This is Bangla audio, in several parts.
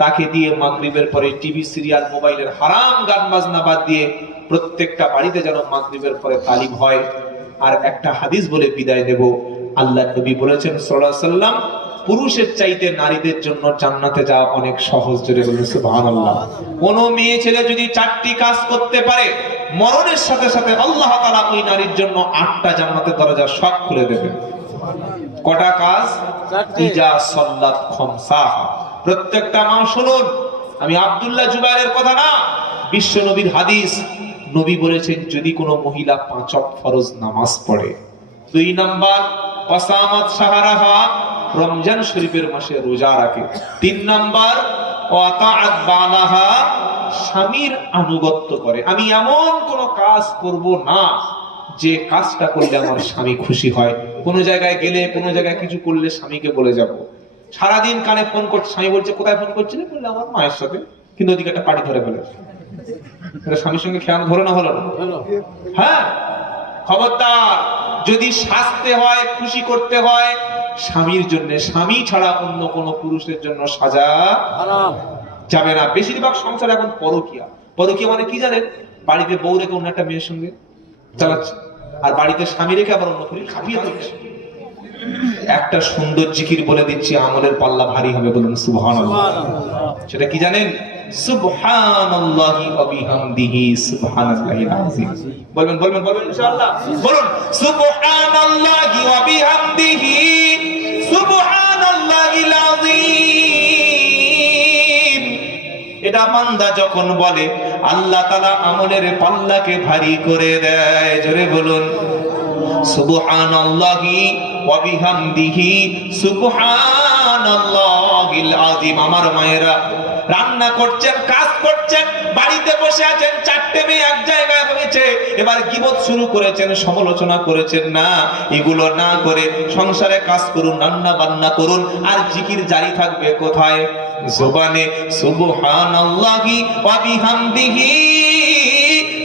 তাকে দিয়ে মাগরিবের পরে টিভি সিরিয়াল মোবাইলের হারাম গান বাজনা বাদ দিয়ে প্রত্যেকটা বাড়িতে যেন মাগরিবের পরে তালিম হয়। আর একটা হাদিস বলে বিদায় দেব, আল্লাহ নবী বলেছেন সাল্লাল্লাহু আলাইহি ওয়াসাল্লাম, পুরুষের চাইতে নারীদের জন্য জান্নাতে যাওয়া অনেক সহজ। জোরে বলুন সুবহানাল্লাহ। কোন মেয়ে ছেলে যদি 4টি কাজ করতে পারে, মরণের সাথে সাথে আল্লাহ তাআলা ওই নারীর জন্য 8টা জান্নাতের দরজা সব খুলে দেবেন। কটা কাজ? ইজা সাল্লাত খামসাহা। প্রত্যেকটা মা শুনুন, আমি আব্দুল্লাহ জুবাইরের কথা না, বিশ্ব নবীর হাদিস। নবী বলেছেন যদি কোনো মহিলা 5 ওয়াক্ত ফরজ নামাজ পড়ে, 2 নাম্বার ওয়াসামাত শাহরাহা, রমজান শরীফের মাসে রোজা রাখে, 3 নাম্বার ওয়াতাআত বালাহা, স্বামীর আনুগত্য করে। আমি এমন কোন কাজ করব না যে কাজটা করলে আমার স্বামী খুশি হয়। কোন জায়গায় গেলে, কোন জায়গায় কিছু করলে স্বামীকে বলে যাব। সারাদিন কানে ফোন করছে, স্বামী বলছে কোথায় ফোন করছিলে, বললে আমার মায়ের সাথে, কিন্তু ওদিকে একটা পার্টি ধরে ফেলে। এটা স্বামীর সঙ্গে খেয়াল ধরে না হলো না? হ্যাঁ, খবরদার। যদি সাজতে হয়, খুশি করতে হয় স্বামীর জন্য, স্বামী ছাড়া অন্য কোন পুরুষের জন্য সাজা হারাম যাবে না। বেশিরভাগ সংসার এখন পরকীয়া। পরকীয়া মানে কি জানেন? বাড়িতে বউ রেখে অন্য একটা মেয়ের সঙ্গে চালাচ্ছে, আর বাড়িতে স্বামী রেখে আবার অন্য করে খাপিয়ে তুলছে। একটা সুন্দর জিকির বলে দিচ্ছি, আমলের পাল্লা ভারী হবে, বলুন সুবহানাল্লাহ। সেটা কি জানেন? সুবহানাল্লাহি ওয়া বিহামদিহি সুবহানাল্লাহিল আযীম। বলবেন বলবেন বলবেন ইনশাআল্লাহ। বলুন সুবহানাল্লাহি ওয়া বিহামদিহি সুবহানাল্লাহিল আযীম। এটা বান্দা যখন বলে, আল্লাহ তাআলা আমলের পাল্লাকে ভারী করে দেয়। জোরে বলুন সুবহানাল্লাহি ওয়া বিহামদিহি সুবহানাল্লাহিল আযীম। আমার মায়েরা রান্না করছেন, কাজ করছেন, বাড়িতে বসে আছেন, 4টে মেয়ে এক জায়গায় হয়েছে, এবার গীবত শুরু করেছেন, সমালোচনা করেছেন। না, এগুলো না করে সংসারে কাজ করুন, রান্না বান্না করুন, আর জিকির জারি থাকবে কোথায়? জবানে। সুবহানাল্লাহি ওয়া বিহামদিহি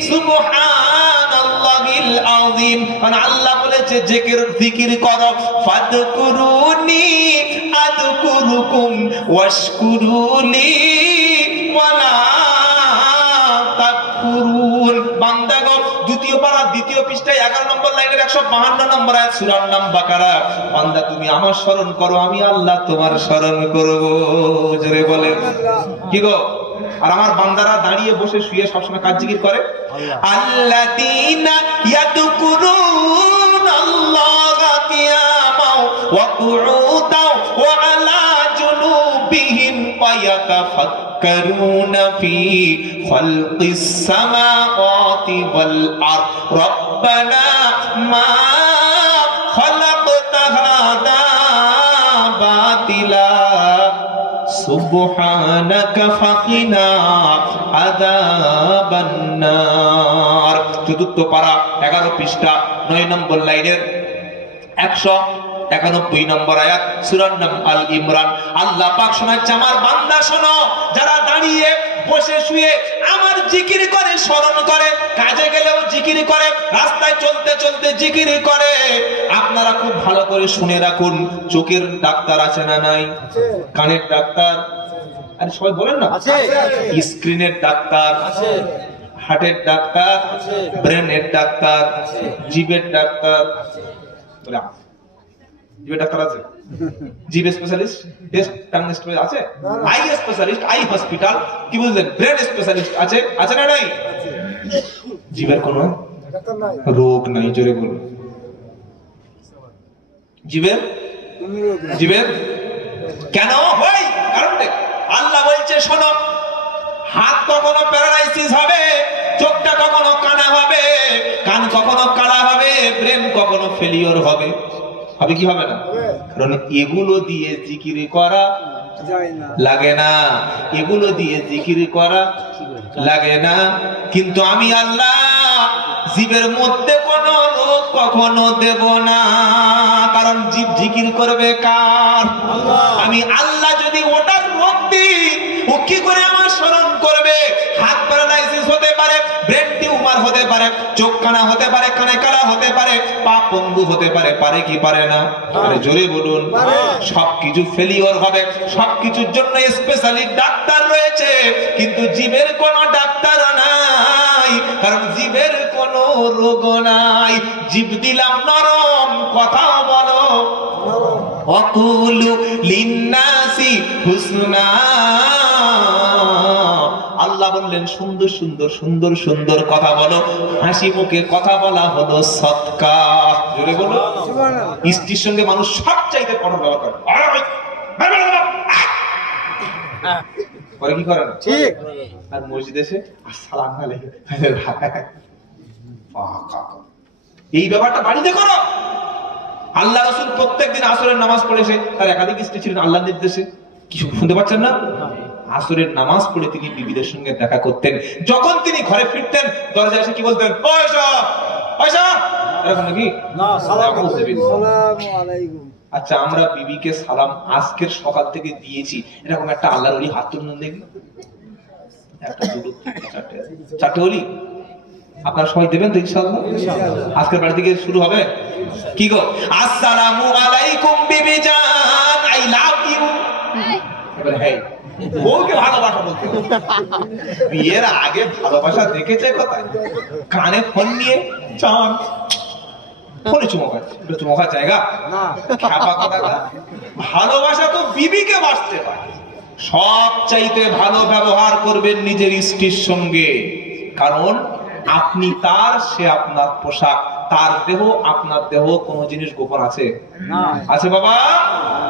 সুবহানাল্লাহিল আযীম। মানে আল্লাহ বলেছে জিকির করো, ফাদকুরুনি আযকুরুকুম ওয়াশকুরুলি ওয়ালা তাকফুরুন। বান্দাগণ, দ্বিতীয় পারা, দ্বিতীয় পৃষ্ঠায় 11 নম্বর লাইনের 152 নম্বর আয়াত, সূরার নাম বাকারা। বান্দা তুমি আমার স্মরণ করো, আমি আল্লাহ তোমার স্মরণ করব। জোরে বলেন কি গো? আর আমার বান্দারা দাঁড়িয়ে বসে শুয়ে সবসময় কাজ জিকির করে। আল্লাযীনা ইয়াযকুরুনা আল্লাহা কিয়ামান ওয়া কুউদান ওয়া আলা জুনুবিহিম ওয়া ইয়াতাফাক্কারুনা ফি খালকিস সামাওয়াতি ওয়াল আরদ রব্বানা মা খালাকতা হাদা বাতিলা সুবহানাকা ফাকিনা আযাবান নার। চতুর্থ পারা 11 পৃষ্ঠা 9 নম্বর লাইনের 191 নম্বর আয়াত, সূরার নাম আল ইমরান। আল্লাহ পাক শোনাচ্ছে, আমার বান্দা শোনো, যারা দাঁড়িয়ে বসে শুয়ে আমার জিকির করে, স্মরণ করে, কাজে গেলেও জিকির করে, রাস্তায় চলতে চলতে জিকির করে। আপনারা খুব ভালো করে শুনে রাখুন, চোখের ডাক্তার আছে না নাই? কানের ডাক্তার, আরে সবাই বলেন না, স্ক্রিনের ডাক্তার আছে, হার্টের ডাক্তার আছে, ব্রেনের ডাক্তার আছে, জিভের ডাক্তার বলে জিভের ডাক্তার আছে, জিভ স্পেশালিস্ট, টাং স্পেশালিস্ট আছে, আই স্পেশালিস্ট, আই হসপিটাল, কি বুঝলেন? ব্রেন স্পেশালিস্ট আছে, আছে না নাই? জিভের কোনো রোগ নাই। জোরে বলুন, জিভের কেন হয়? কারণ দেখ, আল্লাহ বলছে শোনো, হাত কখনো প্যারালাইসিস হবে, চোখটা কখনো কানা হবে, কান কখনো কালা হবে, ব্রেন কখনো ফেলিওর হবে। হবে কি হবে না? কারণ এগুলো দিয়ে জিকির করা লাগে না, এগুলো দিয়ে জিকির করা লাগে না। কিন্তু আমি আল্লাহ জীবের মধ্যে কোনো রোগ কখনো দেব না, কারণ জীব জিকির করবে কার? আমি আল্লাহ যদি ওটার রোগ দিই, ও কি করে আমার স্মরণ করবে? হাত প্যারালাইসিস হতে পারে, ব্রেন টিউমার হতে পারে, পারে, চোখ কানা হতে পারে, কানে কালা হতে পারে, পা পঙ্গু হতে পারে, পারে কি পারে না? আরে জোরে বলুন। সবকিছু ফেলিওর হবে, সবকিছুর জন্য স্পেশালি ডাক্তার রয়েছে, কিন্তু জীবের কোনো ডাক্তার নাই, কারণ জীবের কোনো রোগ নাই। জীব দিলাম নরম, কথাও বলো, ওয়াকুলু লিন্নাসি হুসনা। আল্লাহ বললেন সুন্দর সুন্দর সুন্দর সুন্দর কথা বলো। হাসি মুখে কথা বলা হলো সদকা। জোরে বলো। স্ত্রীর সঙ্গে মানুষ সব চাইতে কঠোর ব্যবহার করে, পরে কি করে না? ঠিক। আর মসজিদে এসে আসসালামু আলাইকুম, এই ব্যাপারটা বাড়িতে করো। আল্লাহ রাসূল প্রত্যেকদিন আসরের নামাজ পড়ে এসে তার একাধিক স্ত্রী ছিলেন আল্লাহর নির্দেশে। কি শুনতে পাচ্ছেন না? আসরের নামাজ পড়ে তিনি বিবিদের সঙ্গে দেখা করতেন। যখন তিনি ঘরে ফিরতেন দরজায় এসে কি বলতেন? ওইসা ওইসা, এরকম নাকি? না, সালামু আলাইকুম। আচ্ছা, আমরা বিবিকে সালাম আজকের সকাল থেকে দিয়েছি, এরকম একটা আল্লাহর ওলি হাত তুলুন দেখি। একটা, দুটো, চারটে, চারটে ওলি আপনারা সবাই দেবেন তো ইনশাআল্লাহ? আজকের বাড়ি থেকে শুরু হবে। কি গো? আসসালামু আলাইকুম বিবি জান, আই লাভ ইউ। এবারে হেই, বউকে ভালোবাসা বলতে হবে। বিয়ের আগে ভালোবাসা দেখেছে কোথায়? কানে ফোন নিয়ে চান, ফোনে চুমো খাচ্ছে, এটা চুমো খাওয়ার জায়গা না। খাপা কথা, ভালোবাসা তো বিবিকে বাসতে পারে। সব চাইতে ভালো ব্যবহার করবেন নিজের স্ত্রীর সঙ্গে, কারণ আপনি তার, সে আপনার পোশাক, তার দেহ আপনার দেহ, কোন জিনিস গোপন আছে? আছে বাবা।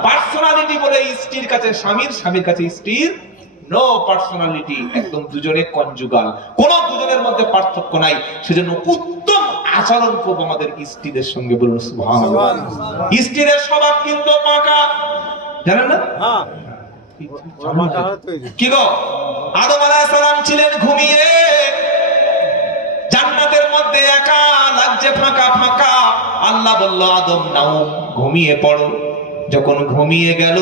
পার্সোনালিটি বলে স্ত্রীর কাছে স্বামীর, স্বামীর কাছে স্ত্রীর নো পার্সোনালিটি, একদম দুজনে কনজুগাল, কোন দুজনের মধ্যে পার্থক্য নাই। সেজন্য উত্তম আচরণ করব আমাদের স্ত্রীদের সঙ্গে। বলুন সুবহানাল্লাহ। স্ত্রীর স্বভাব কিন্তু পাকা, জানেন না? হ্যাঁ। কি গো? আদম আলাইহিস সালাম ছিলেন ঘুমিয়ে, জান্নাতের মধ্যে একা লাগছে, ফাঁকা ফাঁকা। আল্লাহ বলল আদম নাও, ঘুমিয়ে পড়ো। যখন ঘুমিয়ে গেল,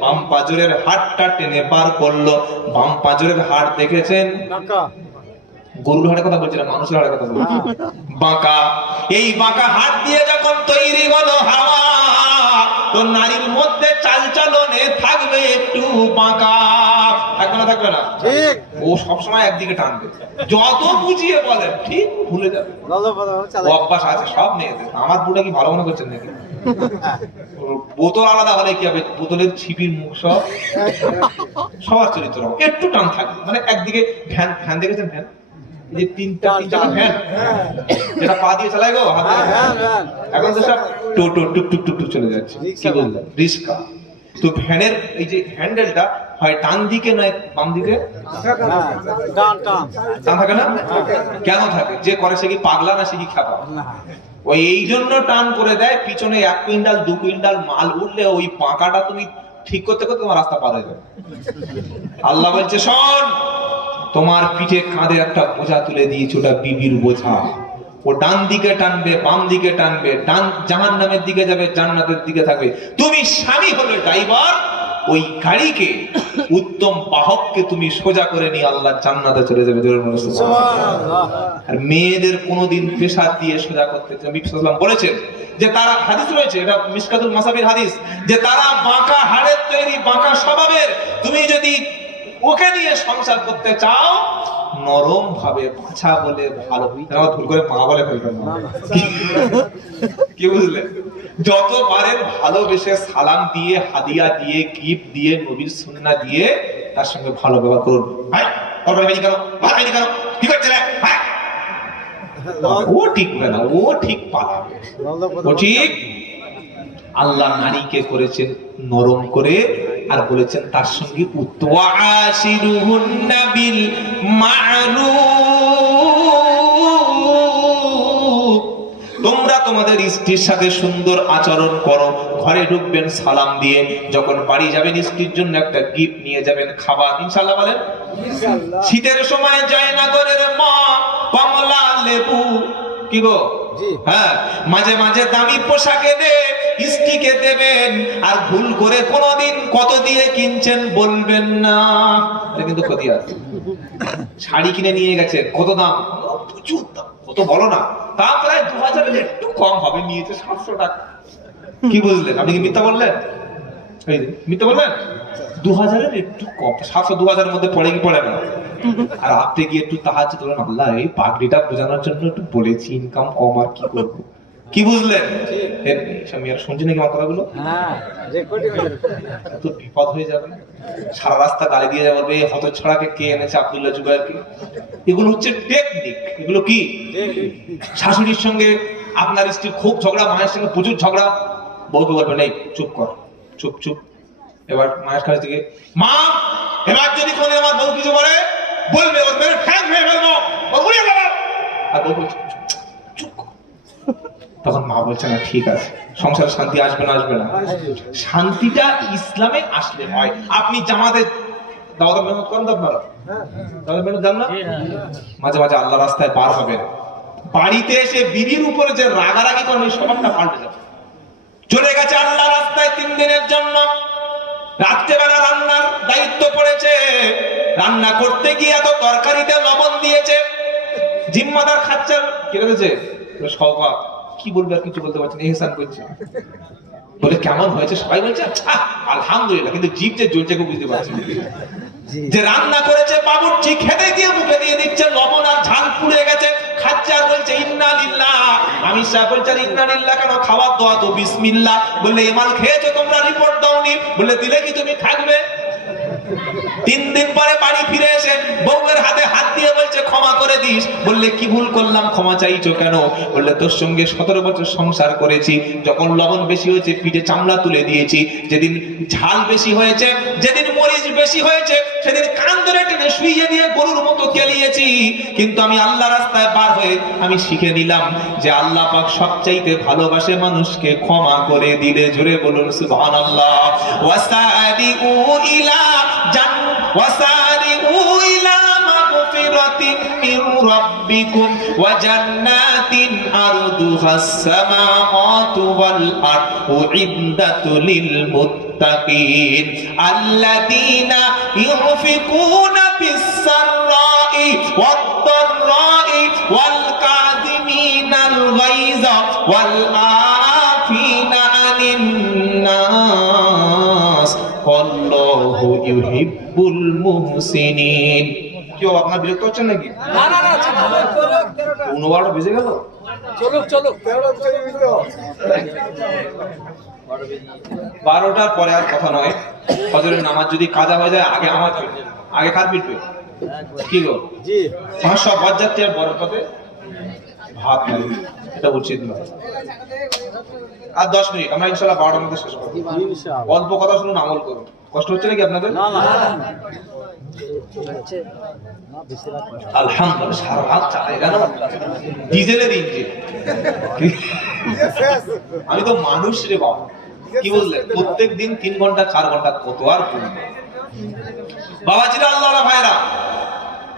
বাম পাজরের হাড়টা টেনে পার করলো। বাম পাজরের হাড় দেখেছেন? গরুর হাড়ের কথা বলছিলাম, মানুষের হাড়ের কথা বলছি। বাঁকা, এই বাঁকা হাড় দিয়ে যখন তৈরি হলো হাওয়া, তো নারীর মধ্যে চালচলনে থাকবে একটু বাঁকা, থাকবে না? থাকবে না? ঠিক। ও সবসময় একদিকে টানবে, যত বুঝিয়ে বলেন ঠিক ভুলে যাবে। অভ্যাস আছে সব মেয়েদের। আমার বুড়া কি ভালো মনে করছেন নাকি? বোতল আলাদা হলে কি হবে? বোতলের ছিপির মুখ সব, সবার চরিত্র একটু টান থাকবে। মানে একদিকে ফ্যান, ফ্যান দেখেছেন? ফ্যান যে তিনটা ফ্যান যেটা পা দিয়ে চালায় গো, এখন তো সব টোটো টুক টুক টুক টুক চলে যাচ্ছে। কি বললেন? রিস্কা। তো ফ্যানের এই যে হ্যান্ডেলটা হয় ডান দিকে নয় বাম দিকে, টান থাকে না? কেন থাকে? যে করে সে কি পাগলা না সে কি খাপা? ওই এই জন্য টান করে দেয়। পিছনে 1 কুইন্টাল 2 কুইন্টাল মাল উঠলে ওই পাকাটা তুমি ঠিক করতে করতে তোমার রাস্তা পার হয়ে যাবে। আল্লাহ বলছে শোন, তোমার পিঠে কাঁধে একটা বোঝা তুলে দিয়েছে, ওটা বিবির বোঝা। ও ডান দিকে টানবে, বাম দিকে টানবে, ডান জাহান্নামের দিকে যাবে, জান্নাতের দিকে থাকবে। তুমি স্বামী হলে ড্রাইভার, ওই গাড়িকে, উত্তম বাহককে তুমি সোজা করে নিয়ে আল্লাহ জান্নাতে চলে যাবে। আর মেয়েদের কোনোদিন প্রেসার দিয়ে সোজা করতে, নবী সাল্লাল্লাহু আলাইহি ওয়াসাল্লাম বলেছেন যে তারা, হাদিস রয়েছে, এটা মিশকাতুল মাসাবির হাদিস, যে তারা বাঁকা হাড়ের তৈরি, বাঁকা স্বভাবের। তুমি যদি ওকে নিয়ে সংসার করতে চাও, নরম ভাবে বাছা বলে ভালো, ভুল করে মা বলে ফেলবেন না। কি বুঝলেন? যত পারেন ভালোবেসে সালাম দিয়ে, হাদিয়া দিয়ে, গিফট দিয়ে, নবীর সুন্নাহ দিয়ে তার সঙ্গে ভালো ব্যবহার করুন। ভাই ওর বাড়ি কেন? ভাই কেন? কি করছে রে? ও ঠিকবে না, ও ঠিক পালাবে, ও ঠিক। আল্লাহ নারীকে করেছেন নরম করে, আর বলেছেন তার সঙ্গে ওয়াশিরুহুন্না বিল মা'রুফ, তোমরা তোমাদের স্ত্রীর সাথে সুন্দর আচরণ করো। ঘরে ঢুকবেন সালাম দিয়ে, যখন বাড়ি যাবেন স্ত্রীর জন্য একটা গিফট নিয়ে যাবেন, খাবার। ইনশাআল্লাহ বলেন ইনশাআল্লাহ। শীতের সময় জয়নগরের মা কমলা লেবু, কি গো? হ্যাঁ, মাঝে মাঝে দামি পোশাক এনে স্ত্রীকে দেবেন। আর ভুল করে কোনদিন কত দিয়ে কিনছেন বলবেন না, এটা কিন্তু ক্ষতি আছে। শাড়ি কিনে নিয়ে গেছে, কত দাম? প্রচুর দাম। তো বলো না, তা প্রায় 2000 একটু কম হবে, নিয়েছে 700 টাকা। কি বুঝলেন? আপনি কি মিথ্যা বললেন? এই যে মিথ্যা বললেন। 2000 একটু কম, 700 2000 মধ্যে পড়ে কি পড়ে না? আর আপনি গিয়ে একটু তাহাজ্জুদ করেন, আল্লাহ এই পাগড়িটা বোঝানোর জন্য একটু বলেছি, ইনকাম কম আর কি করবো। কি বুঝলেন? স্বামী আর শুনছি নাকি আমার কথাগুলো? তো বিপদ হয়ে যাবে, সারা রাস্তা গালি দিয়ে যাবে, হতচ্ছাড়াকে কে এনেছে আব্দুল্লাহ জুবায়েরকে। এগুলো হচ্ছে টেকনিক। এগুলো কি? শাশুড়ির সঙ্গে আপনার স্ত্রীর খুব ঝগড়া, মায়ের সঙ্গে প্রচুর ঝগড়া, বউকে বলবেন এই চুপ কর, চুপ চুপ। এবার মায়ের কাছ থেকে, মা এবার যদি কোনোদিন আমার বউ কিছু বলে বলবে ওর মেরে ঠ্যাং ভেঙে ফেলবো, ও উড়িয়ে দেবো। আর বউ বলছে চুপ কর। তখন মা বলছে না ঠিক আছে, সংসারে শান্তি আসবে না? আসবে না। শান্তিটা ইসলামে আসলে হয়। আপনি জামাতে দাওয়াত মেহনত করেন তো, আপনারা দাওয়াত মেহনত জান না? মাঝে মাঝে আল্লাহ রাস্তায় বার হবেন, বাড়িতে এসে বিবির উপরে যে রাগারাগি করেন ওই স্বভাবটা পাল্টে যাবে। চলে গেছে আল্লাহ রাস্তায় 3 দিনের জন্য, রাত্রেবেলা রান্নার দায়িত্ব পড়েছে, রান্না করতে গিয়ে এত তরকারিতে লবণ দিয়েছে, জিম্মাদার খাচ্চার কেটে দিয়েছে, সওকা কি বলবে আর কিছু বলতে পারছেন, ইহসান করছে, বলে কেমন হয়েছে, সবাই বলছে আলহামদুলিল্লাহ, কিন্তু জিভ যে জ্বলছে বুঝতে পারছি। যে রান্না করেছে বাবুর্চি, খেতে গিয়ে মুখে দিয়ে দিচ্ছে লবণ আর ঝাল পুড়ে গেছে, খাচ্ছে আর বলছে ইন্না লিল্লাহ। আমি সাহেব বলছে ইন্না লিল্লাহ কেন, খাওয়ার দোয়া তো বিসমিল্লাহ। বললে এমাল খেয়েছো তোমরা, রিপোর্ট দাওনি। বললে দিলে কি তুমি থাকবে? 3 দিন পরে বাড়ি ফিরে এসে বউয়ের হাতে হাত দিয়ে বলছে ক্ষমা করে দিস। বললে কি ভুল করলাম, ক্ষমা চাইছো কেন? বললে তোর সঙ্গে 17 বছর সংসার করেছি, যখন লবণ বেশি হয়েছে পিঠে চামড়া তুলে দিয়েছি, যেদিন ঝাল বেশি হয়েছে, যেদিন মরিচ বেশি হয়েছে, সেদিন কান ধরে টেনে শুইয়ে দিয়ে গরুর মতো কেলিয়েছি। কিন্তু আমি আল্লাহ রাস্তায় বার হয়ে আমি শিখে নিলাম যে আল্লাহ পাক সবচাইতে ভালোবাসে মানুষকে ক্ষমা করে দিলে। জোরে বলুন সুবহানাল্লাহ। ওয়াসাদিউ ইলা وسارعوا إلى مغفرة من ربكم وجنات عرضها السماوات والأرض أعدت للمتقين الذين ينفقون في السراء والضراء والكاظمين الغيظ والعافين عن الناس والله يحب المحسنين। কেউ আপনার বিরক্ত হচ্ছেন নাকি? না না না, 12টা বেজে গেল। চলো চলো, 12টার পরে আর কথা নয়। ফজরের নামাজ যদি কাজা হয়ে যায় আগে আমার পিটবে, আগে কার পিটবে? কি গো জি, আমার সব বজ্জাতি আর বড় পথে ভাত খাই, এটা উচিত নয়। আর 10 মিনিট, আমরা ইনশাআল্লাহ 12টার মধ্যে শেষ করব। ইনশাআল্লাহ অল্প কথা শুনুন, আমল করুন। কষ্ট হচ্ছে নাকি আপনাদের? না না, আলহামদুলিল্লাহ, সারা রাত চালাই গেল ডিজেলের ইঞ্জিন। আমি তো মানুষ রে বাবা, কি বললেন? প্রত্যেক দিন 3 ঘন্টা 4 ঘন্টা কত আর করব বাবাজিরা, আল্লাহর ভাইরা।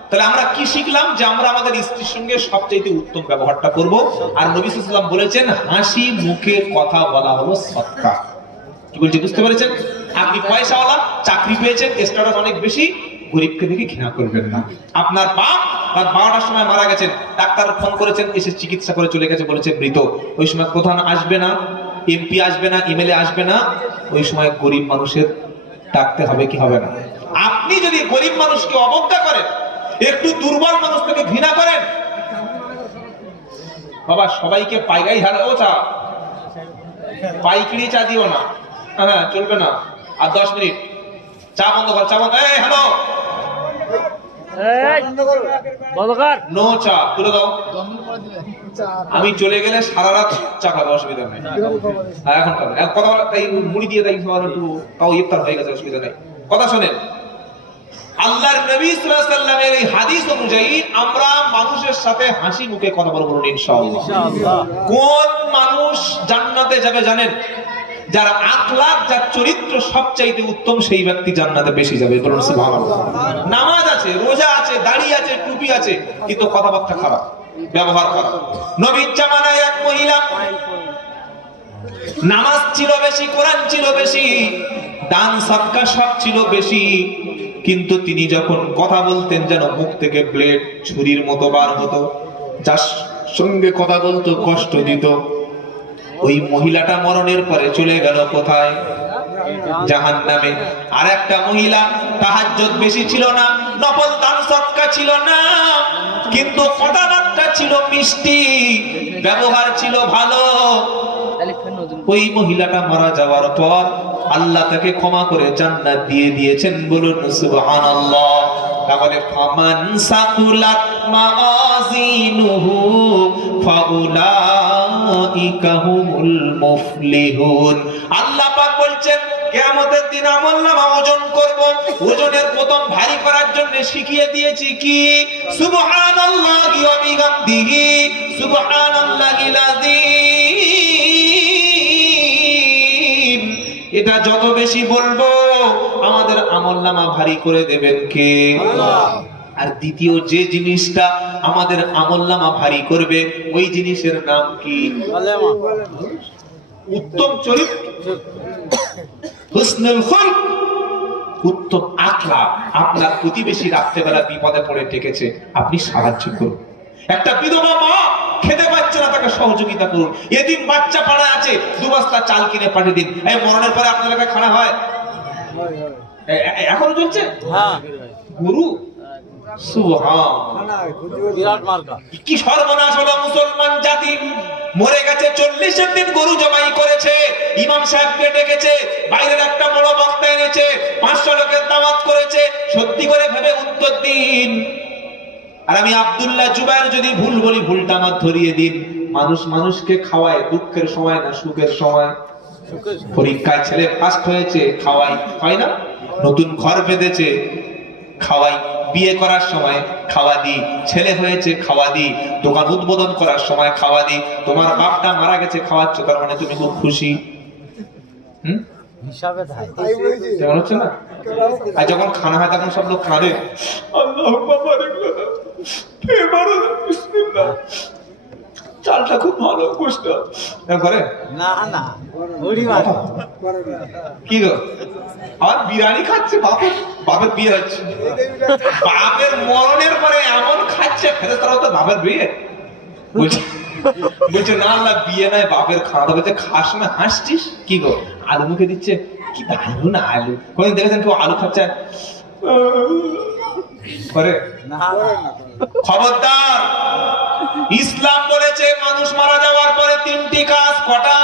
তাহলে আমরা কি শিখলাম? যে আমরা আমাদের স্ত্রীর সঙ্গে সবচাইতে উত্তম ব্যবহারটা করব। আর নবী সাল্লাল্লাহু আলাইহি ওয়াসাল্লাম বলেছেন হাসি মুখে কথা বলা হলো সদকা। কি বলছি বুঝতে পেরেছেন? আপনি পয়সাওয়ালা, চাকরি পেয়েছেন, স্ট্যাটাস অনেক বেশি, গরিবকে দেখে ঘৃণা করবেন না। আপনার বাপ রাত 12টার সময় মারা গেছেন, ডাক্তার ফোন করেছেন, এসে চিকিৎসা করে চলে গেছে, বলেছে মৃত। ওই সময় প্রধান আসবে না, এমপি আসবে না, এমএলএ আসবে না, ওই সময় গরিব মানুষের ডাকতে হবে কি হবে না? আপনি যদি গরিব মানুষকে অবজ্ঞা করেন, একটু দুর্বল মানুষ থেকে ঘৃণা করেন, বাবা সবাইকে পাইকারি হারে ও চা, পাইকারি চা দিও না, হ্যাঁ চলবে না। আর 10 মিনিট চা বন্ধ কর, চা বন্ধ। এই হ্যালো, নো চা তুলে দাও। আমি চলে গেলে সারা রাত চা খাবে, অসুবিধা নেই। এখন খাবে কথা বলা, তাই মুড়ি দিয়ে তাই একটু, তাও ইফতার হয়ে গেছে, অসুবিধা নেই। কথা শোনেন, আল্লাহর নবী সাল্লাল্লাহু আলাইহি ওয়াসাল্লামের এই হাদিস অনুযায়ী আমরা মানুষের সাথে হাসি মুখে কথা বলবো ইনশাআল্লাহ। কোন মানুষ জান্নাতে যাবে জানেন? যার আখলাক, যার চরিত্র সবচাইতে উত্তম, সেই ব্যক্তি জান্নাতে বেশি যাবে। বলুন সুবহানাল্লাহ। নামাজ আছে, রোজা আছে, দাড়ি আছে, টুপি আছে, কিন্তু কথাবার্তা খারাপ, ব্যবহার খারাপ। নবীর জামানায় এক মহিলা, নামাজ ছিল বেশি, কোরআন ছিল বেশি, দান সদকা সব ছিল বেশি, কিন্তু তিনি যখন কথা বলতেন যেন মুখ থেকে ব্লেড ছুরির মতো বার হতো। যার সঙ্গে কথা বলতো, কষ্ট দিত। ওই মহিলাটা মরণের পরে চলে গেল কোথায়? জাহান্নামে। আর একটা মহিলা তাহাজ্জুদ বেশি ছিল না, নফল দান সদকা ছিল না, কিন্তু কথাবার্তা ছিল মিষ্টি, ব্যবহার ছিল ভালো। ওই মহিলাটা মারা যাওয়ার পর আল্লাহ তাকে ক্ষমা করে জান্নাত দিয়ে দিয়েছেন। বলুন সুবহানাল্লাহ। তাহলে ফামান সাকুলাত মাওয়াজিনুহু ফাউলাইকা হুমুল মুফলিহুন। আল্লাহ পাক বলছেন কিয়ামতের দিন আমলনামা ওজন করব। ওজনের প্রথম ভারী করার জন্য শিখিয়ে দিয়েছি কি? সুবহানাল্লাহি ওয়া বিহামদিহি সুবহানাল্লাহিল আযীম। এটা যত বেশি বলবো আমাদের আমলনামা ভারী করে দেবেন কে? আল্লাহ। আর দ্বিতীয় যে জিনিসটা আমাদের আমলনামা ভারী করবে ওই জিনিসের নাম কি? উত্তম চরিত্র, হুসনুল খুলক, উত্তম আখলাক। আপনার প্রতিবেশী রাত্রেবেলা বিপদে পড়ে ডেকেছে, আপনি সাহায্য করুন। একটা বিধবা মা খেতে পাচ্ছে না, তাকে সহযোগিতা করুন। এদিন বাচ্চা পাড়া আছে, 2 বস্তা চাল কিনে পাঠিয়ে দিন। এই মরণের পরে আপনার এলাকায় খানা হয়? এখনো চলছে? হ্যাঁ। গুরু কি সর্বনাশ হলো মুসলমান জাতি। মরে গেছে, 40 দিন গরু জবাই করেছে, ইমাম সাহেবকে ডেকেছে, বাইরের একটা বড় বক্তা এনেছে, 500 লোকের দাওয়াত করেছে। সত্যি করে ভেবে উত্তর দিন। আর আমি আব্দুল্লাহ জুবায়ের যদি ভুল বলি, ভুলটা আমার ধরিয়ে দিন। মানুষ মানুষকে খাওয়ায় দুঃখের সময় না সুখের সময়? পরীক্ষায় ছেলে ফার্স্ট হয়েছে, খাওয়াই, হয় না? নতুন ঘর বেঁধেছে, খাওয়াই। বিয়ে করার সময় খাওয়া দি, ছেলে হয়েছে খাওয়া দি, দোকান উদ্বোধন করার সময় খাওয়া দি। তোমার বাপটা মারা গেছে, খাওয়াচ্ছ, তার মানে তুমি খুব খুশি। কেমন হচ্ছে না? আর যখন খানা হয় তখন সব লোক কাঁদে, চালটা খুব ভালো, কষ্ট করে না না কি গো? আর বিরিয়ানি খাচ্ছে, বাপের বিয়ে হচ্ছে, বাপের মরণের পরে এমন খাচ্ছে, ফেরেশতারাও তো বাপের বিয়ে বলছে না, আল্লাহ বিয়ে নাই, বাপের খাওয়া। বলছে খাস না, হাসছিস কি গো? আলু মুখে দিচ্ছে, কি আলু না আলু। কোনদিন দেখেছেন কেউ আলু খাচ্ছে করে? খবরদার, ইসলাম বলেছে মানুষ মারা যাওয়ার পরে 3টি কাজ। কটা?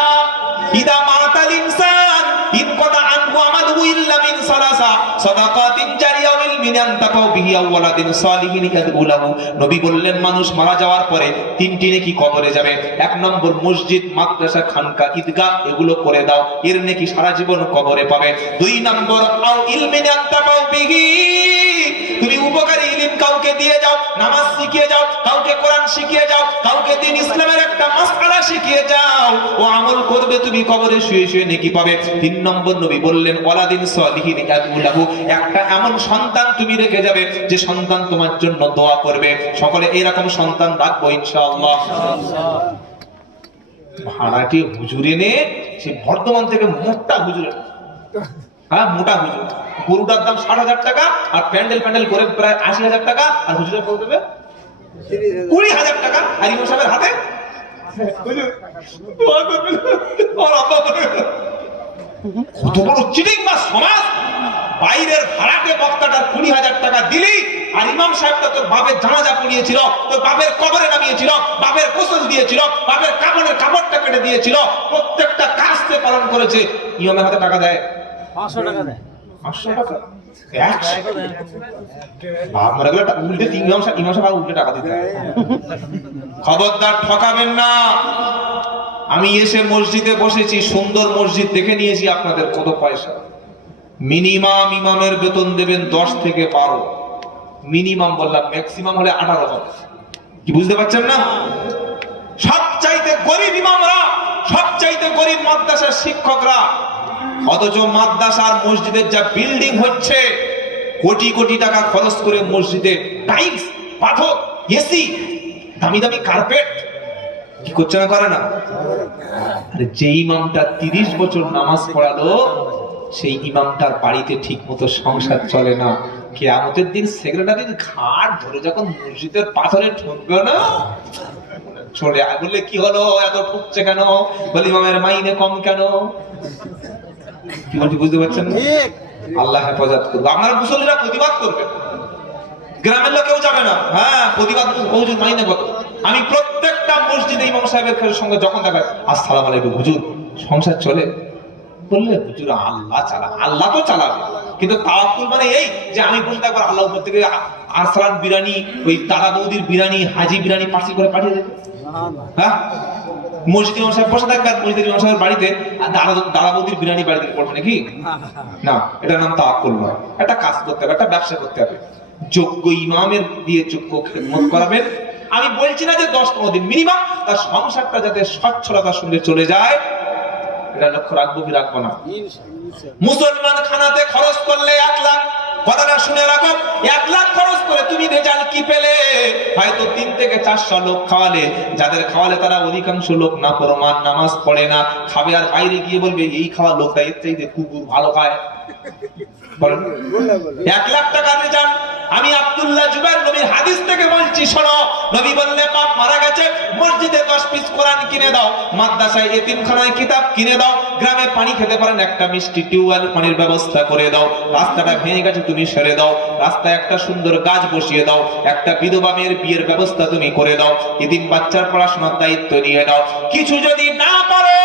ইদা মাতাল ইনসান ইনকাতা আনহু আমালুহু ইল্লা মিন সালাসা সাদাকাতিন জারিয়া ওয়া ইলমিন আনতাফাউ বিহি আও ওয়ালাদিন সালিহিন ইয়াদউ লাহু। নবী বললেন মানুষ মারা যাওয়ার পরে 3টি নেকি কবরে যাবে। 1 নম্বর মসজিদ, মাদ্রাসা, খানকা, ঈদগাহ এগুলো করে দাও, এর নেকি সারা জীবন কবরে পাবে। 2 নম্বর আও ইলমিন আনতাফাউ বিহি, তুমি উপকারী ইলম কাউকে দিয়ে যাও, নামাজ শিখিয়ে যাও, কাউকে কোরআন শিখিয়ে যাও, কাউকে দ্বীন ইসলামের একটা মাসআলা শিখিয়ে যাও, ও আমল করবে, তুমি কবরে শুয়ে শুয়ে নেকি পাবে। 3 নম্বর নবী বললেন ওয়ালাদিন সালিহিন ইয়াদউ লাহু, একটা এমন সন্তান তুমি রেখে যাবে যে সন্তান তোমার জন্য দোয়া করবে। সকলে এরকম সন্তান রাখবো ইনশাআল্লাহ। ভাড়াটি হুজুর এনে সে বর্ধমান থেকে মোটা হুজুর, হ্যাঁ মোটা হুজুর, গরুটার দাম 60,000 টাকা, আর প্যান্ডেল করে প্রায় 80,000 টাকা, আর হুজুরের কত দেবে? 20,000 টাকা। আর ইমাম সাহেবের হাতে কত বড় চিটিং বা সমাজ। বাইরের ভাড়াটে বক্তাটার 20,000 টাকা দিলি, আর ইমাম সাহেবটা তোর বাপের জানাজা পড়িয়েছিল, তোর বাপের কবরে নামিয়েছিল, বাপের গোসল দিয়েছিল, বাপের কাপড়ের কাপড়টা কেটে দিয়েছিল, প্রত্যেকটা কাজ সে পালন করেছে। ইমামের হাতে টাকা দেয় 500 টাকা দেয়, 500 টাকা, 100 উল্টে ইমাম সাহেব উল্টে টাকা দিতে। খবরদার ঠকাবেন না। আমি এসে মসজিদে বসেছি, সুন্দর মসজিদ দেখে নিয়েছি, আপনাদের কত পয়সা। মিনিমাম ইমামের বেতন দেবেন 10 থেকে 12, মিনিমাম বললাম, ম্যাক্সিমাম হলে 18 হবে। কি বুঝতে পারছেন না? সবচাইতে গরিব ইমামরা, সবচাইতে গরিব মাদ্রাসার শিক্ষকরা, অথচ মাদ্রাসার মসজিদের যা বিল্ডিং হচ্ছে, কোটি কোটি টাকা খরচ করে মসজিদে টাইলস, পাথর, এসি, দামি দামি কার্পেট, কি করছে না? করে না? আরে যে ইমামটা 30 বছর নামাজ পড়ালো, সেই ইমামটার বাড়িতে ঠিক মতো সংসার চলে না। কিয়ামতের দিন সেক্রেটারির ঘাট ধরে যখন মসজিদের পাথরে ঠুকবে না, চলে আয়। বললে কি হলো, এত ঠুকছে কেন? বলি ইমামের মাইনে কম কেন? কি বলছি বুঝতে পারছেন না? আল্লাহ হেফাজত করবে। আপনারা মুসল্লিরা প্রতিবাদ করবেন, গ্রামের লোক কেউ যাবে না। হ্যাঁ, প্রতিবাদ হুজুর মাইনে কত। আমি প্রত্যেকটা মসজিদে ইমাম সাহেবের সঙ্গে যখন দেখা, আসসালামু আলাইকুম হুজুর, সংসার চলে? বললে হুজুর আল্লাহ চালা, আল্লাহ তো চালাবে, কিন্তু তাওয়াক্কুল মানে এই যে আমি বলতে একবার আল্লাহ উপর থেকে আরসালান বিরিয়ানি, ওই দাদা বৌদির বিরিয়ানি, হাজি বিরিয়ানি পার্সেল করে পাঠিয়ে দেবে। হ্যাঁ, মসজিদ ইমাম সাহেব বসে থাকবে, মসজিদের ইমাম সাহেবের বাড়িতে দাদা বৌদির বিরিয়ানি বাড়ি থেকে পড়বে নাকি? না, এটার নাম তাওয়াক্কুল নয়। একটা কাজ করতে হবে, একটা ব্যবসা করতে হবে। যোগ্য ইমামের দিয়ে যোগ্য খেদমত করাবেন। আমি বলছি না যে 10-15 দিন মিনিমাম তার সংসারটা যাতে সচ্ছলতার সঙ্গে চলে যায়, এটা লক্ষ্য রাখবো কি রাখবো না? মুসলমান খানাতে খরচ করলে 1 লাখ, কথাটা শুনে রাখো, 1 লাখ খরচ করে তুমি রেজাল্ট কি পেলে? হয়তো 3 থেকে 400 লোক খাওয়ালে, যাদের খাওয়ালে তারা অধিকাংশ লোক না ফরমান, নামাজ পড়ে না, খাবে আর বাইরে গিয়ে বলবে এই খাওয়া লোকটা এর চাইতে কুকুর ভালো খায়। 1 লাখ টাকার রেজাল্ট। আমি আব্দুল্লাহ জুবাইর নবীর হাদিস থেকে বলছি, শোনো, নবী বললে বাপ মারা গেছে, মসজিদে 10 পিস কোরআন কিনে দাও, মাদ্রাসায় এতিমখানায় কিতাব কিনে দাও, গ্রামে পানি খেতে পারেন একটা মিষ্টি টিউবওয়েল পানির ব্যবস্থা করে দাও, রাস্তাটা ভেঙে গেছে তুমি সেরে দাও, রাস্তায় একটা সুন্দর গাছ বসিয়ে দাও, একটা বিধবা মেয়ের বিয়ের ব্যবস্থা তুমি করে দাও, এতিম বাচ্চার পড়াশোনার দায়িত্ব নিয়ে নাও। কিছু যদি না পারো,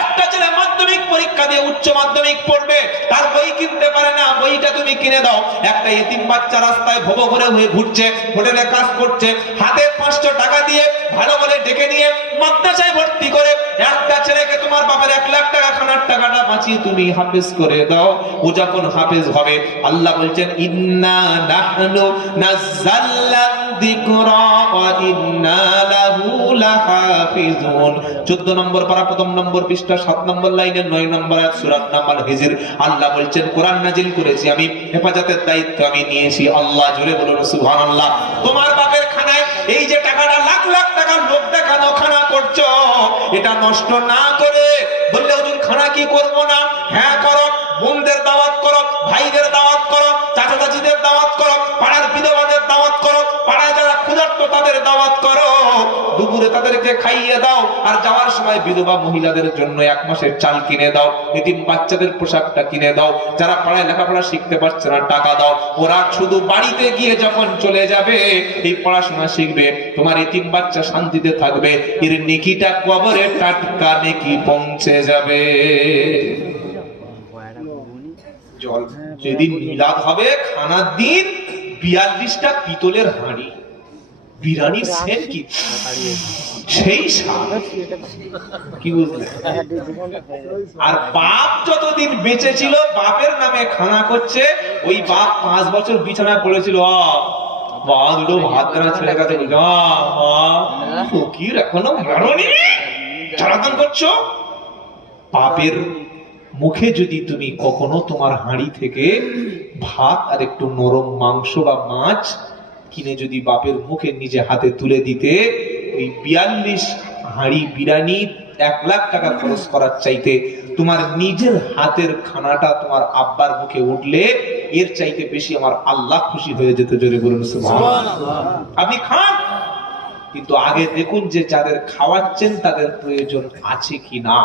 একটা ছেলে মাধ্যমিক পরীক্ষা দিয়ে উচ্চ মাধ্যমিক পড়বে, তার বই কিনতে পারে না, বইটা তুমি কিনে দাও। একটা এতিম বাচ্চা রাস্তায় ভব করে হয়ে ঘুরছে, হোটেলে কাজ করছে, হাতে 500 টাকা দিয়ে ভালো বলে ডেকে নিয়ে মাদ্রাসায় ভর্তি করে একটা ছেলেকে তোমার বাবার 1 লাখ টাকা খানার টাকাটা বাঁচিয়ে তুমি হাফেজ করে দাও। ও যখন হাফেজ হবে, আল্লাহ বলছেন ইন্না নাহনু নাযালনা যিকরা ওয়া ইন্না লাহু লাহাফিজুন। 14 নম্বর পারা 1 নম্বর পৃষ্ঠা 7 নম্বর লাইনের 9 নম্বর আয়াত সূরা নামাল হিজর। আল্লাহ বলছেন কোরআন নাজিল করেছি আমি, হেফাজতের দায়িত্ব আমি নিয়েছি। আল্লাহ জোরে বলুন সুবহানাল্লাহ। তোমার বাপের খানায় এই যে টাকাটা লাখ লাখ টাকার লোক দেখানো খানা করছো, এটা নষ্ট না করে বললে হুজুর খানা কি করব না? হ্যাঁ করো, বোনদের দাওয়াত করো, ভাইদের দাওয়াত করো, চাচা চাচিদের দাওয়াত করো, পাড়ার বিধবাদের দাওয়াত করো, পাড়ায় যারা ক্ষুধার্ত তাদের দাওয়াত করো, দুপুরে তাদেরকে খাইয়ে দাও, আর যাওয়ার সময় বিধবা মহিলাদের জন্য 1 মাসের চাল কিনে দাও, এতিম বাচ্চাদের পোশাকটা কিনে দাও, যারা পাড়ায় লেখাপড়া শিখতে পারছে না টাকা দাও। ওরা শুধু বাড়িতে গিয়ে যখন চলে যাবে, এই পড়াশোনা শিখবে, তোমার এতিম বাচ্চা শান্তিতে থাকবে, এর নেকিটা কবরে টাটকা নেকি পৌঁছে যাবে। জল যেদিন মিলাদ হবে, খানার দিন 42টা পিতলের হাঁড়ি, বিরিয়ানির সেট কি সেই স্বাদ, কি বুঝলে? আর বাপ যতদিন বেঁচে ছিল, বাপের নামে খানা করছে, ওই বাপ 5 বছর বিছানায় পড়েছিল, ভাত খানা ছেড়ে গেছে, ফকির এখনো মরনি, জ্বালাতন করছো। বাপের মুখে যদি তুমি কখনো তোমার হাঁড়ি থেকে ভাত আর একটু নরম মাংস বা মাছ কিনে যদি বাপের মুখে নিজে হাতে তুলে দিতে, ওই 42 হাঁড়ি বিরিয়ানি 1 লাখ টাকা খরচ করার চাইতে তোমার নিজের হাতের খানাটা তোমার আব্বার মুখে উঠলে এর চাইতে বেশি আমার আল্লাহ খুশি হয়ে যেতে। জোরে বলুন সুবহানাল্লাহ। আপনি খান, কিন্তু আগে দেখুন যে যাদের খাওয়াচ্ছেন তাদের প্রয়োজন আছে কিনা।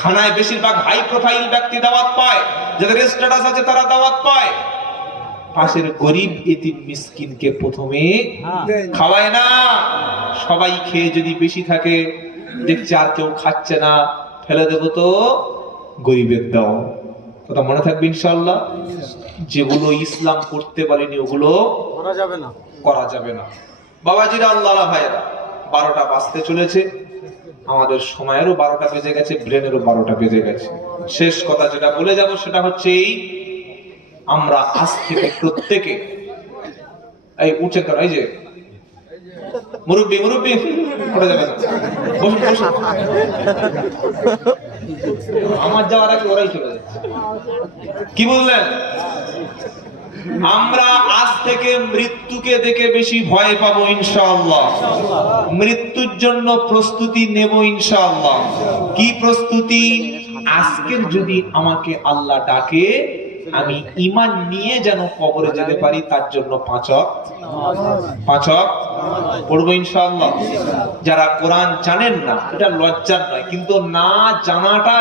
খানায় বেশিরভাগ হাই প্রোফাইল ব্যক্তি দাওয়াত পায়, যাদের স্ট্যাটাস আছে তারা দাওয়াত পায়, পাশের গরিব এতিম মিসকিনকে প্রথমে খাওয়ায় না। সবাই খেয়ে যদি বেশি থাকে, দেখছে আর কেউ খাচ্ছে না, ফেলে দেবো তো গরিবের দাও। কথা মনে থাকবে ইনশাআল্লাহ। যেগুলো ইসলাম করতে পারেনি ওগুলো করা যাবে না। বাবাজিরা, আল্লাহ ভাইয়েরা, 12টা বাজতে চলেছে, আমাদের সময়েরও 12টা বেজে গেছে, ব্রেনেরও 12টা বেজে গেছে। শেষ কথা যেটা বলে যাব সেটা হচ্ছে এই, আমরা আজ থেকে প্রত্যেকে, এই উঠে কেন, এই যে মুরব্বী মুরব্বী ওঠা যাবে না, বসুন বসুন, আমার যাওয়ার আগে ওরাই চলে যাচ্ছে। কি বললেন? আমরা আজ থেকে মৃত্যুকে দেখে বেশি ভয় পাবো ইনশাআল্লাহ। মৃত্যুর জন্য প্রস্তুতি নেব ইনশাআল্লাহ। কি প্রস্তুতি? আজকের যদি আমাকে আল্লাহ ডাকে, আমি ঈমান নিয়ে যেন কবরে যেতে পারি, তার জন্য 5 ওয়াক্ত পড়বো ইনশাআল্লাহ। যারা কোরআন জানেন না, এটা লজ্জার নয়, কিন্তু না জানাটা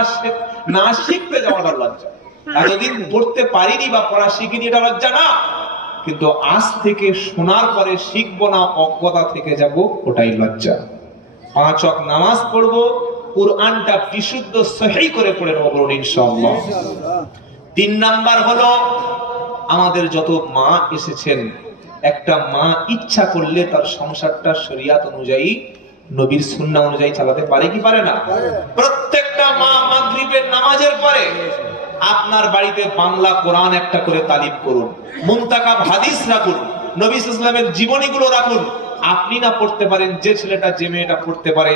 না শিখতে যাওয়াটা লজ্জা। এতদিন পড়তে পারিনি বা পড়া শিখিনি, এটা লজ্জা না, কিন্তু আজ থেকে শোনার পরে শিখবো না, অজ্ঞতা থেকে যাব, ওটাই লজ্জা। 5 ওয়াক্ত নামাজ পড়বো, কোরআনটা বিশুদ্ধ সহিহ করে পড়ে নেবো, বলুন ইনশাআল্লাহ। 3 নাম্বার হলো, আমাদের যত মা এসেছেন, একটা মা ইচ্ছা করলে তার সংসারটা শরিয়াত অনুযায়ী, নবীর সুন্নাহ অনুযায়ী চালাতে পারে কি পারে না? প্রত্যেকটা মা মাগরিবের নামাজের পরে আপনার বাড়িতে বাংলা কোরআন একটা করে তালিম করুন, মুনতাকাব হাদিস রাখুন, নবী সাল্লাল্লাহু আলাইহি ওয়াসাল্লামের জীবনীগুলো রাখুন। আপনি না পড়তে পারেন, যে ছেলেটা যে মেয়েটা পড়তে পারে